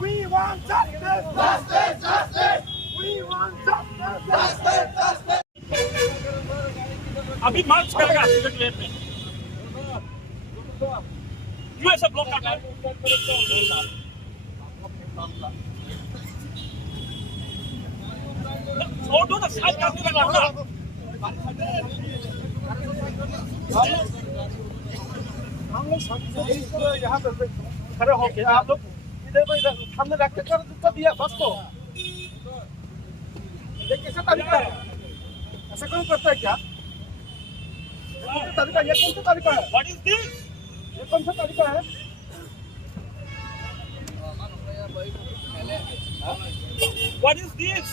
We want justice! Justice! Justice! We want justice! Justice! Justice! अभी मार्च करेगा cigarette late में USA block करना है छोड़ दो ना साइड कर दो ना हम लोग यहाँ पे खड़े होके आप लोग इधर को इधर हमने रख के कर दिया बस को ये कैसा तरीका है ऐसा कौन करता है क्या तरीका ये कौन सा तरीका है व्हाट इज दिस ये कौन सा तरीका है व्हाट इज दिस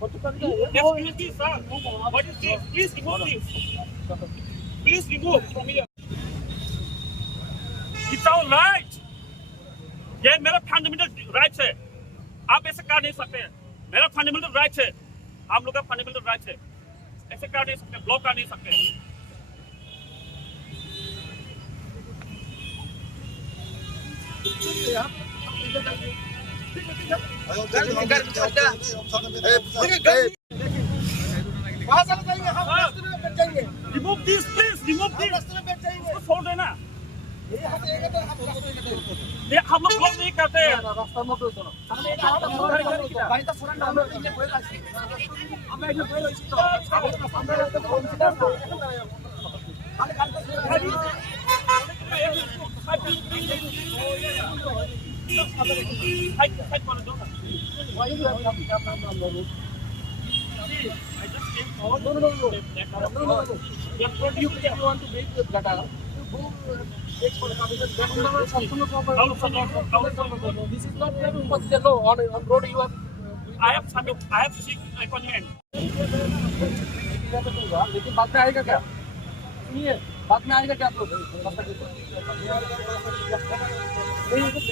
कौन सा तरीका है excuse me sir what is this please remove this please remove from here it's our right ये मेरा फंडामेंटल राइट है आप ऐसे कर नहीं सकते मेरा फंडामेंटल राइट है आप लोग का फंडामेंटल राइट है ऐसे कर नहीं सकते ब्लॉक कर नहीं सकते remove this please remove this इसको छोड़ देना ये हम लोग ब्लॉक नहीं करते हैं This is not the law on road you have. I have seek appointment. लेकिन बाद में आएगा क्या? सुनिए, बाद में आएगा क्या आप लोग?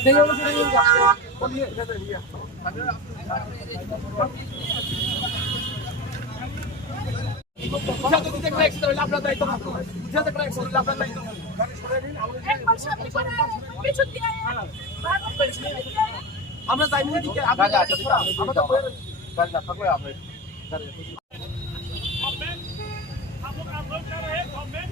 नहीं होगा। बोलिए। मुझे तो देख रहा एक्स्ट्रा लाभ रहता है तो मुझे देख रहा एक्स्ट्रा लाभ रहता है तो আমরা যাই না ঠিক আছে আমরা তো বাড়ি না থাকলে আমরা हम लोग आंदोलन कर रहे हैं गवर्नमेंट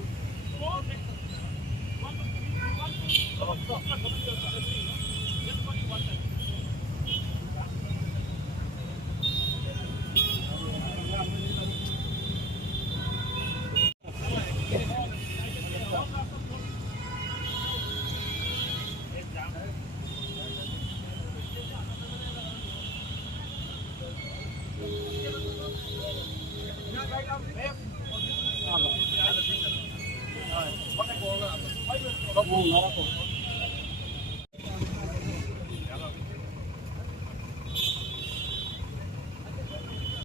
Vamos lá,